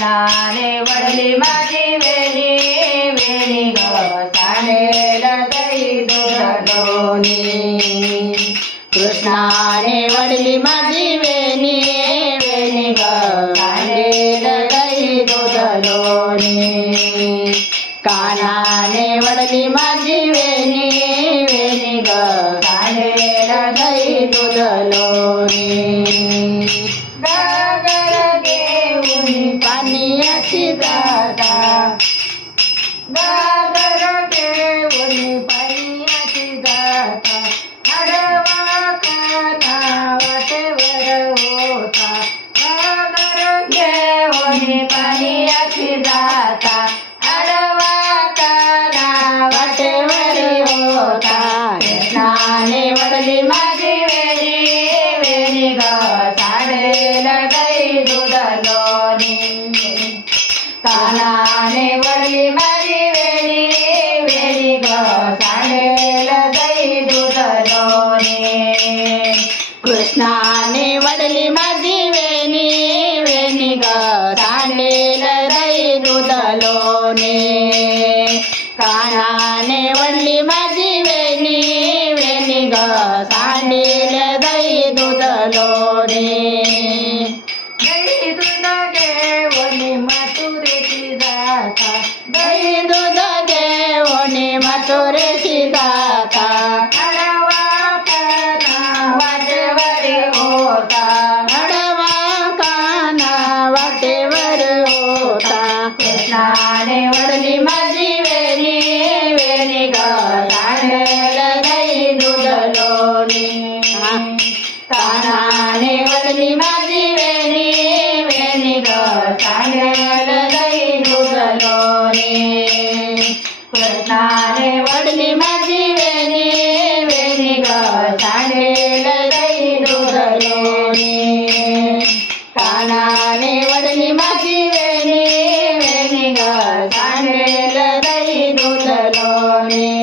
कानाने वळली माझी वेणी वेणी ग सांडेल दही दूध लोणी कृष्णाने वळली माझी वेणी वेणी ग सांडेल दही दूध लोणी कानाने वळली माझी वेणी वेणी ग सांडेल दही दूध लोणी गागर घेऊन पाण्याची दादा गागर घेऊन पाण्याची दादा आडवा काना वाटेवर होता गागर घेऊन पाण्याची दादा आडवा काना वाटेवर होता कृष्णाने वळली माझी वेणी वेणी ग सांडेल दही दूध लोणी कानाने वळली माझी वेणी वेणी ग सांडेल दही दूध लोणी कृष्णाने वळली माझी वेणी वेणी ग सांडेल दही दूध लोणी कानाने वळली माझी वेणी वेणी ग सांडेल दही दूध लोणी दही दूध घेऊन मथुरेची जाता दही दूध घेऊन मथुरेची जाता आडवा काना वाटेवर होता आडवा काना वाटेवर होता कृष्णाने वळली माझी वेणी वेणी ग सांडेल दही दूध लोणी कानाने वळली माझी वेणी वेणी ग सांडेल दही दूध लोणी कृष्णाने वळली माझी वेणी वेणी ग सांडेल दही दूध लोणी कानाने वळली माझी वेणी वेणी ग सांडेल दही दूध लोणी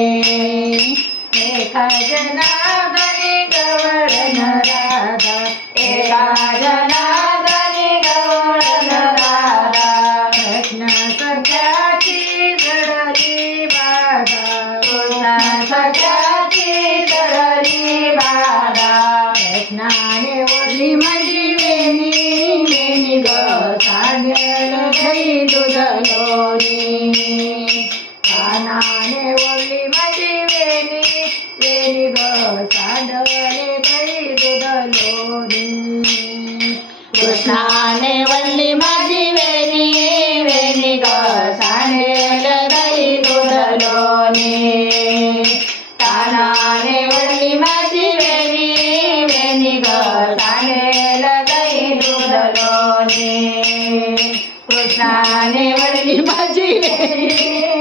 एका जनार्दनी गवळण राधा एका जनार्दनी गवळण राधा कृष्ण सख्याची जडली बाधा कृष्ण सख्याची जडली बाधा कृष्णाने वळली माझी वेणी वेणी ग सांडेल दही दूध लोणी कानाने वळली माझी वेणी वेणी ग सांडेल दही दूध लोणी कृष्णाने वळली माझी वेणी वेणी ग सांडेल दही दूध लोणी कानाने वळली माझी वेणी वेणी ग सांडेल दही दूध लोणी कृष्णाने वळली माझी वेणी